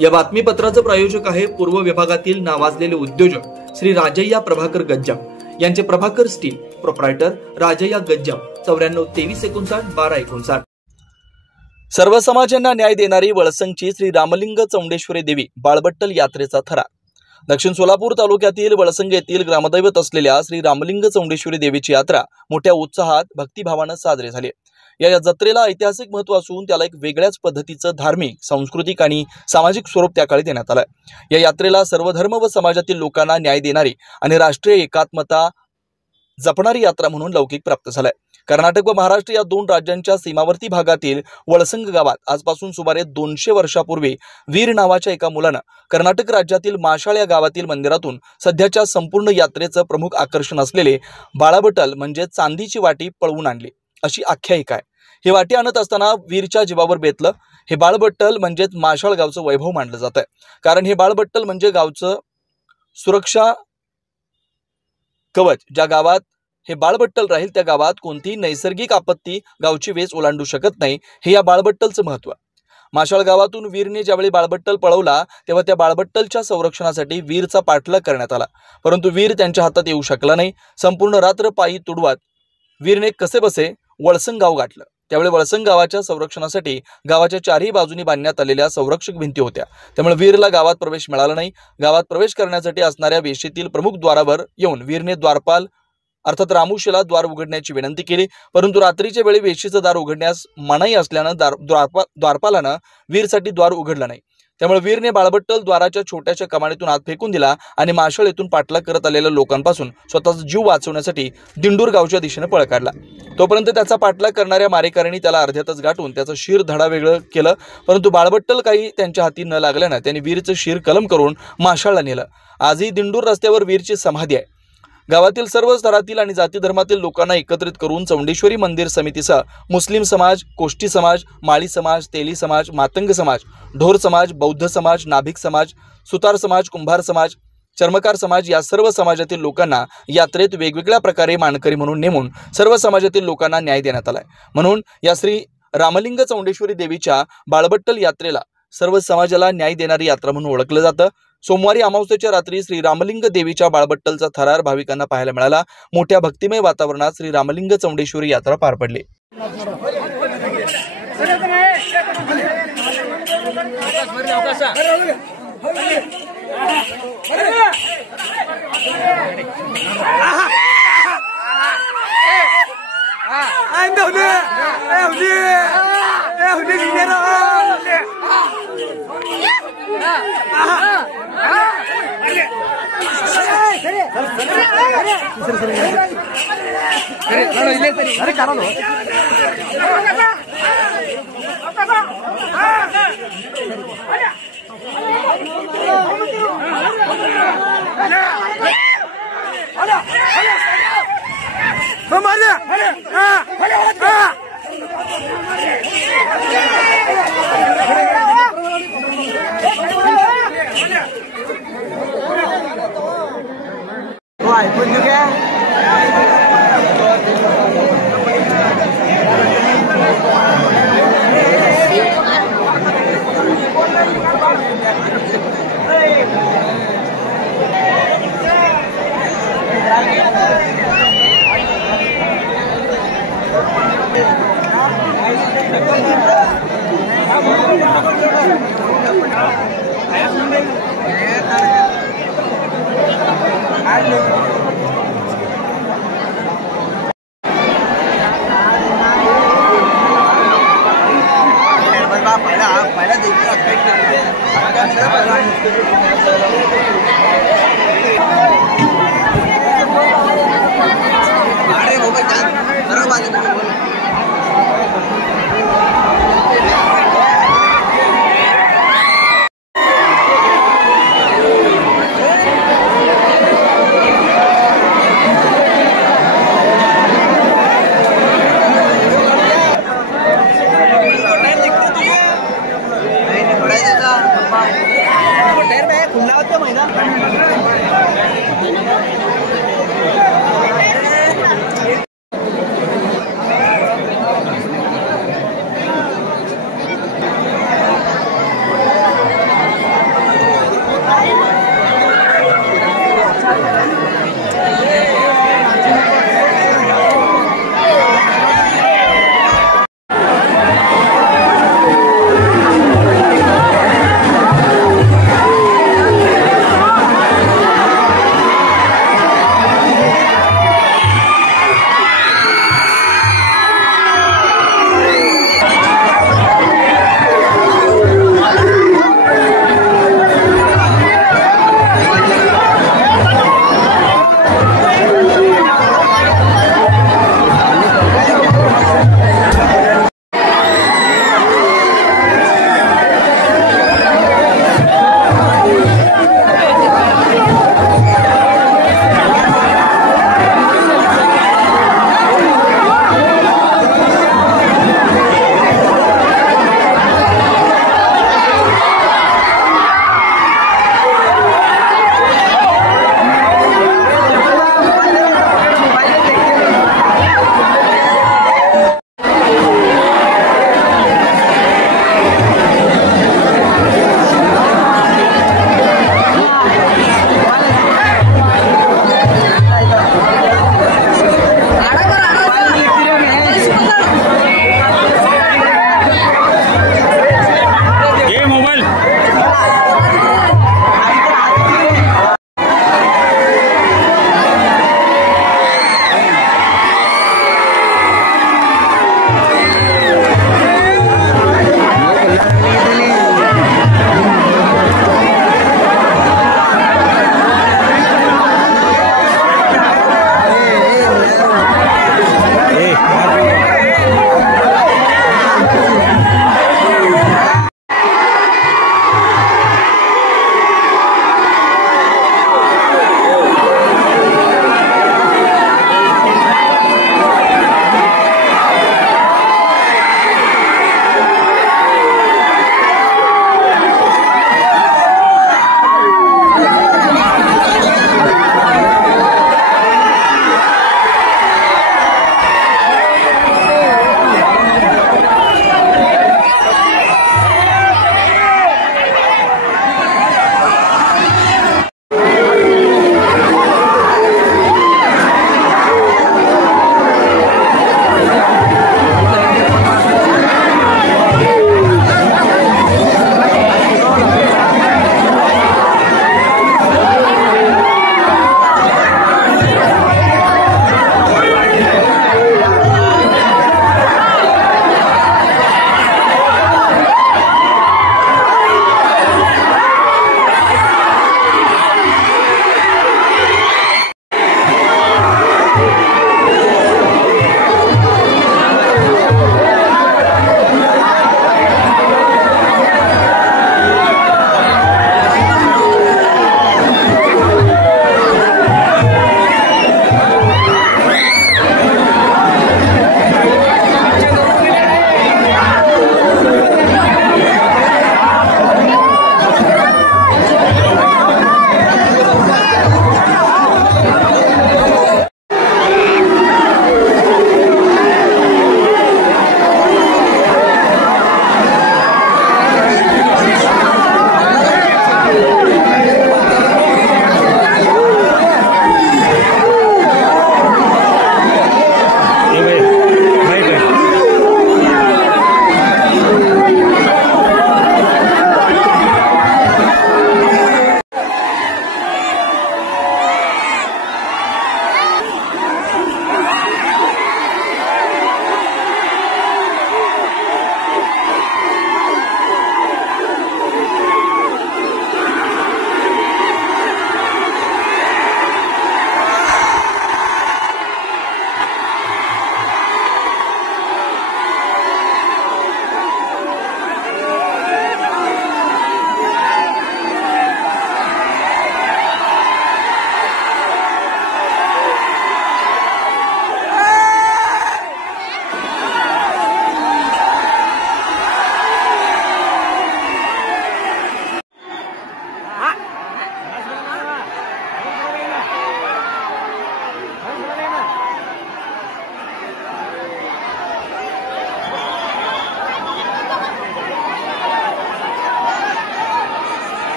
या बातमीपत्राचं प्रायोजक आहे पूर्व विभागातील नावाजलेले उद्योजक श्री राजय्या प्रभाकर गज्जाम यांचे प्रभाकर स्टील, प्रोप्रायटर राजय्या गज्जाम, 94 23 59 12 59। सर्व समाजांना न्याय देणारी वळसंगची श्री रामलिंग चौंडेश्वरी देवी बाळबट्टल यात्रेचा थरा। दक्षिण सोलापूर तालुक्यातील वळसंग येथील ग्रामदैवत असलेल्या श्री रामलिंग चौंडेश्वरी देवीची यात्रा मोठ्या उत्साहात भक्तिभावाने साजरी झाली। या जत्रेला ऐतिहासिक महत्त्व असून त्याला एक वेगळ्याच पद्धतीचं धार्मिक, सांस्कृतिक आणि सामाजिक स्वरूप त्या काळी देण्यात आलं। या यात्रेला सर्व धर्म व समाजातील लोकांना न्याय देणारी आणि राष्ट्रीय एकात्मता जपणारी यात्रा म्हणून लौकिक प्राप्त झालाय। कर्नाटक व महाराष्ट्र या दोन राज्यांच्या सीमावर्ती भागातील वळसंग गावात आजपासून सुमारे 200 वर्षापूर्वी वीर नावाच्या एका मुलानं कर्नाटक राज्यातील माशाळ या गावातील मंदिरातून सध्याच्या संपूर्ण यात्रेचं प्रमुख आकर्षण असलेले बाळबट्टल म्हणजे चांदीची वाटी पळवून आणली अशी आख्यायिका आहे। ही वाटी आणत असताना वीरच्या जीवावर बेतलं। हे बाळबट्टल म्हणजे माशाळ गावचं वैभव मानलं जात आहे, कारण हे बाळबट्टल म्हणजे गावचं सुरक्षा कवच। ज्या गावात हे बाळबट्टल राहील त्या गावात कोणतीही नैसर्गिक आपत्ती गावची वेस ओलांडू शकत नाही, हे या बाळबट्टलचं महत्त्व। माशाळ गावातून वीरने ज्यावेळी बाळबट्टल पळवला तेव्हा त्या बाळबट्टलच्या संरक्षणासाठी वीरचा पाठलाग करण्यात आला, परंतु वीर त्यांच्या हातात येऊ शकला नाही। संपूर्ण रात्र पायी तुडवत वीरने कसेबसे वळसंग गाव गाठलं। त्यावेळी वळसंग गावाच्या संरक्षणासाठी गावाच्या चारही बाजूनी बांधण्यात आलेल्या संरक्षक भिंती होत्या, त्यामुळे वीरला गावात प्रवेश मिळाला नाही। गावात प्रवेश करण्यासाठी असणाऱ्या वेशीतील प्रमुख द्वारावर येऊन वीरने द्वारपाल अर्थात रामुशीला द्वार उघडण्याची विनंती केली, परंतु रात्रीच्या वेळी वेशीचं दार उघडण्यास मनाई असल्यानं द्वारपालानं वीरसाठी द्वार उघडलं नाही। त्यामुळे वीरने बाळबट्टल द्वाराच्या छोट्याशा कमानीतून आत फेकून दिला आणि माशाळ येथून पाठलाग करत आलेल्या लोकांपासून स्वतःचा जीव वाचवण्यासाठी दिंडूर गावच्या दिशेने पळ काढला। तोपर्यंत त्याचा पाठलाग करणाऱ्या मारेकऱ्यांनी त्याला अर्ध्यातच गाठून त्याचं शिर धडा वेगळं केलं, परंतु बाळबट्टल काही त्यांच्या हाती न लागल्यानं त्यांनी वीरचं शिर कलम करून माशाळला नेलं। आजही दिंडूर रस्त्यावर वीरची समाधी आहे। गावातील सर्व स्तरातील आणि जाती धर्मातील लोकांना एकत्रित करून चौंडेश्वरी मंदिर समितीसह मुस्लिम समाज, कोष्टी समाज, माळी समाज, तेली समाज, मातंग समाज, ढोर समाज, बौद्ध समाज, नाभिक समाज, सुतार समाज, कुंभार समाज, चर्मकार समाज या सर्व समाजातील लोकांना यात्रेत वेगवेगळ्या प्रकारे मानकरी म्हणून नेमून सर्व समाजातील लोकांना न्याय देण्यात आलाय। म्हणून या श्री रामलिंग चौंडेश्वरी देवीच्या बाळबट्टल यात्रेला सर्व समाजाला न्याय देणारी यात्रा म्हणून ओळखलं जातं। सोमवारी अमावस्येच्या रात्री श्री रामलिंग देवीच्या बाळबट्टलचा थरार भाविकांना पाहायला मिळाला। मोठ्या भक्तिमय वातावरणात श्री रामलिंग चौंडेश्वरी यात्रा पार पडली।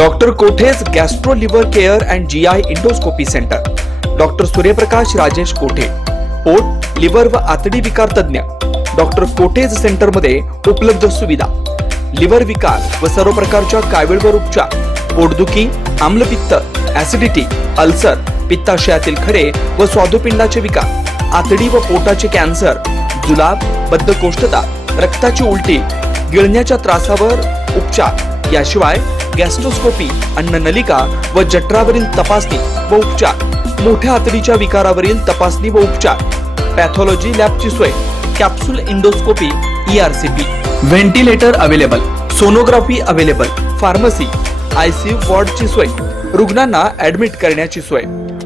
Doctor कोठेज gastro liver care and GI endoscopy centre, doctor Suryaprakash Rajesh कोठे, पोट, लिव्हर व आतडी विकार तज्ञ, डॉक्टर कोठेज सेंटर मध्ये उपलब्ध सुविधा, लिव्हर विकार व सर्व प्रकारच्या कावीळवर उपचार, पोटदुखी, आम्लपित्त, ऍसिडिटी, अल्सर, पित्ताशयातील खडे व स्वादुपिंडाचे विकार, आतडी व पोटाचे कॅन्सर, जुलाब, बद्धकोष्ठता, रक्ताची उलटी, गिळण्याच्या त्रासावर उपचार, याशिवाय गॅस्ट्रोस्कोपी, अन्ननलिका व जठरावरील तपासणी व उपचार, मोठ्या आतडीच्या विकारावरील तपासणी व उपचार, पॅथॉलॉजी लॅबची सोय, capsule endoscopy, ERCP, ventilator available, sonography available, pharmacy, ICU वॉर्डची सोय, रुग्णांना ऍडमिट करण्याची सोय.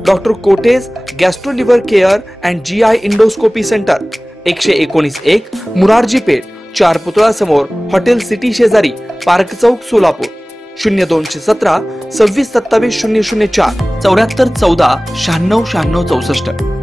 Doctor कोठेज gastro liver care and GI endoscopy centre, 119-1 Murarji Peth, 4 पुतळा समोर, हॉटेल सिटी शेजारी, पार्क चौक, सोलापूर. 0217 26 27 004 74 14 96 96 64.